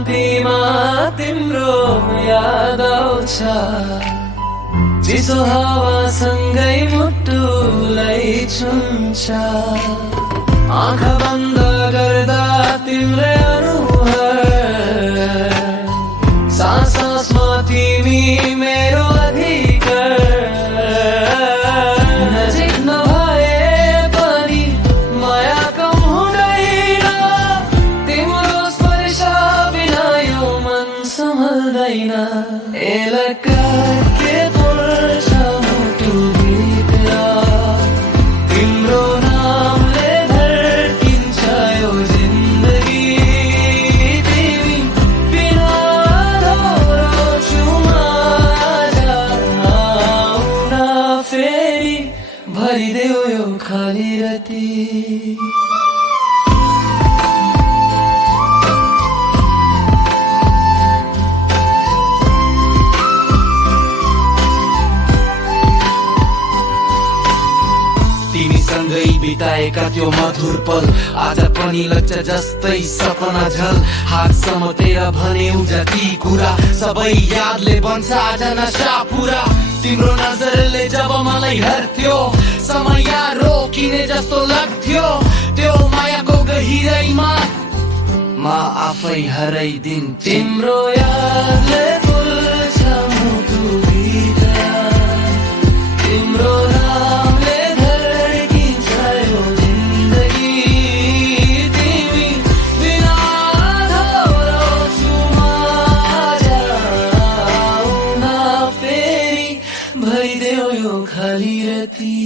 शान्तिमा तिम्रो याद आउँछ चिसो हावासँगै मुटुलाई छुन्छ आँखा बन्द गर्दा तिम्रै अनुहार सास सासमा तिमी मेरो अधिकार नजिक नभए पनि माया कम हुँदैन तिम्रो स्पर्श बिना यो मन सम्हाल्दैन एलका के पर्छ मुटुभित्र तिम्रो नामले धड्किन्छ यो जिन्दगी तिमी बिना दोहोऱ्याउँछु आउन फेरि भरिदेऊ यो खाली राती तिमीसँगै बिताएका त्यो मधुर पल आज पनि लग्छ जस्तै सपना झल हातसम्म तेरा भने उजाती कुरा सबै यादले बन्छ आज नशा पुरा तिम्रो नजरले जब मलाई हेर्थ्यो समय रोकिने जस्तो लाग्थ्यो त्यो मायाको गहिराइमा म आफै हराइदिन तिम्रो यादले बोल्छ मुटुभित्र तिम्रो नामले धड्किन्छ यो जिन्दगी तिमी बिना दोहोऱ्याउँछु आउन फेरि भरिदेऊ यो खाली राती